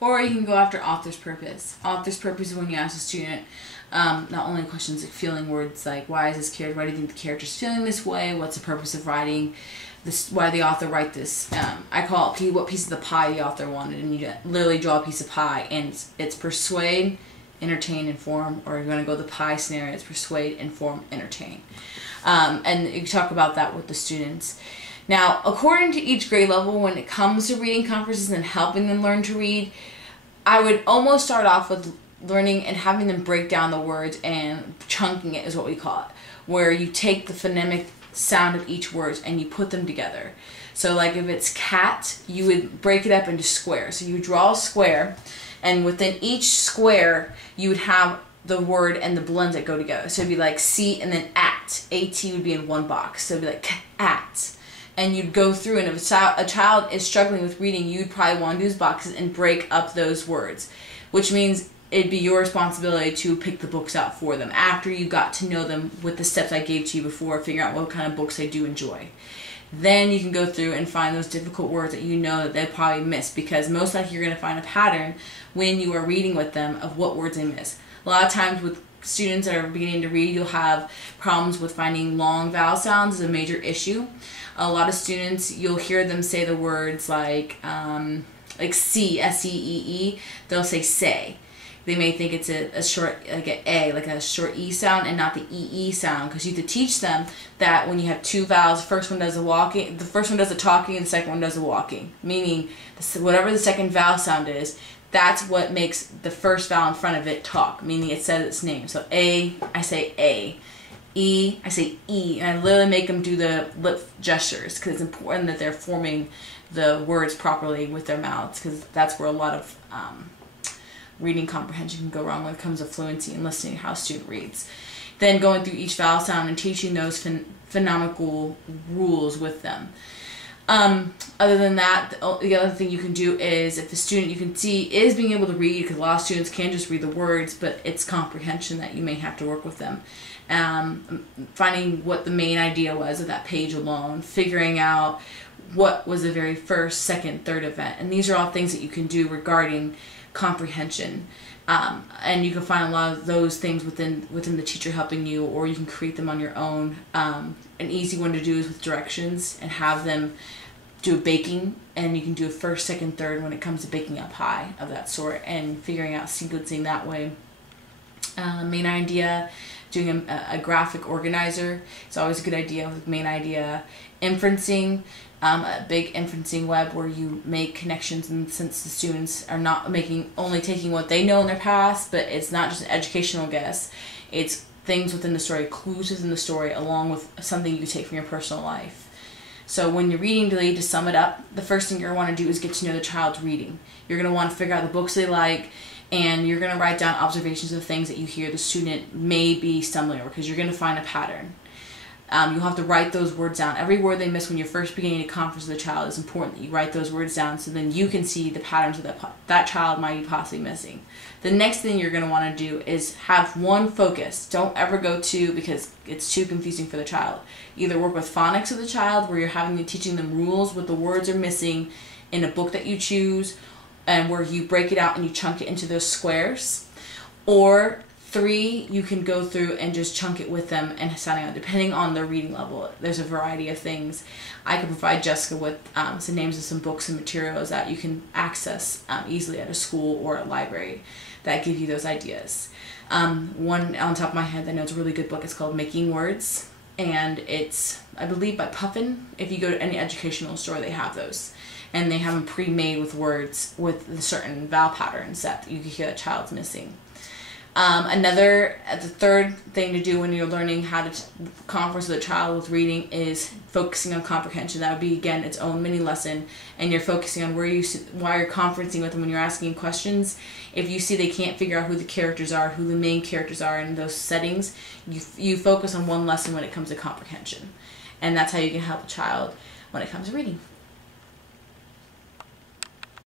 Or you can go after author's purpose. Author's purpose is when you ask a student not only questions like feeling words like why is this character, why do you think the character's feeling this way, what's the purpose of writing this, why the author write this. I call it what piece of the pie the author wanted, and you literally draw a piece of pie, and it's persuade, entertain, inform, or you're going to go the pie scenario, it's persuade, inform, entertain. And you talk about that with the students. Now, according to each grade level, when it comes to reading conferences and helping them learn to read, I would almost start off with learning and having them break down the words, and chunking it is what we call it, where you take the phonemic sound of each word and you put them together. So like if it's cat, you would break it up into squares. So you draw a square, and within each square you would have the word and the blends that go together. So it'd be like C and then at. A-T would be in one box. So it'd be like at. And you'd go through, and if a child is struggling with reading, you'd probably want to do these boxes and break up those words, which means it'd be your responsibility to pick the books out for them after you got to know them with the steps I gave to you before, figure out what kind of books they do enjoy. Then you can go through and find those difficult words that you know that they probably miss, because most likely you're going to find a pattern when you are reading with them of what words they miss. A lot of times with students that are beginning to read, you'll have problems with finding long vowel sounds is a major issue. A lot of students, you'll hear them say the words like C, S-E-E-E, they'll say. They may think it's a short, like an A, like a short E sound, and not the E-E sound, because you have to teach them that when you have two vowels, the first one does the walking, the first one does the talking, and the second one does the walking. Meaning, whatever the second vowel sound is, that's what makes the first vowel in front of it talk, meaning it says its name. So A, I say A. E, I say E, and I literally make them do the lip gestures, because it's important that they're forming the words properly with their mouths, because that's where a lot of reading comprehension can go wrong when it comes to fluency and listening to how a student reads. Then going through each vowel sound and teaching those phonemical rules with them. Other than that, the other thing you can do is, if the student you can see is being able to read, because a lot of students can just read the words, but it's comprehension that you may have to work with them. Finding what the main idea was of that page alone, figuring out what was the very first, second, third event, and these are all things that you can do regarding comprehension. And you can find a lot of those things within the teacher helping you, or you can create them on your own. An easy one to do is with directions, and have them do a baking, and you can do a first, second, third when it comes to baking a pie of that sort, and figuring out sequencing that way. Main idea, doing a graphic organizer. It's always a good idea with main idea. Inferencing, a big inferencing web where you make connections, and since the students are not only taking what they know in their past, but it's not just an educational guess, it's things within the story, clues within the story, along with something you can take from your personal life. So when you're reading daily, to sum it up, the first thing you're going to want to do is get to know the child's reading. You're going to want to figure out the books they like, and you're going to write down observations of things that you hear the student may be stumbling over, because you're going to find a pattern. You'll have to write those words down. Every word they miss when you're first beginning a conference with a child, is important that you write those words down, so then you can see the patterns that child might be possibly missing. The next thing you're going to want to do is have one focus. Don't ever go two, because it's too confusing for the child. Either work with phonics with the child, where you're teaching them rules, what the words are missing in a book that you choose, and where you break it out and you chunk it into those squares. Or 3, you can go through and just chunk it with them and sounding out, depending on their reading level. There's a variety of things. I can provide Jessica with some names of some books and materials that you can access easily at a school or a library that give you those ideas. One on top of my head that I know is a really good book. It's called Making Words, and it's, I believe, by Puffin. If you go to any educational store, they have those. And they have them pre-made with words with certain vowel patterns that you can hear the child's missing. The third thing to do when you're learning how to converse with a child with reading is focusing on comprehension. That would be, again, its own mini lesson, and you're focusing on why you're conferencing with them when you're asking questions. If you see they can't figure out who the characters are, who the main characters are in those settings, you focus on one lesson when it comes to comprehension. And that's how you can help a child when it comes to reading.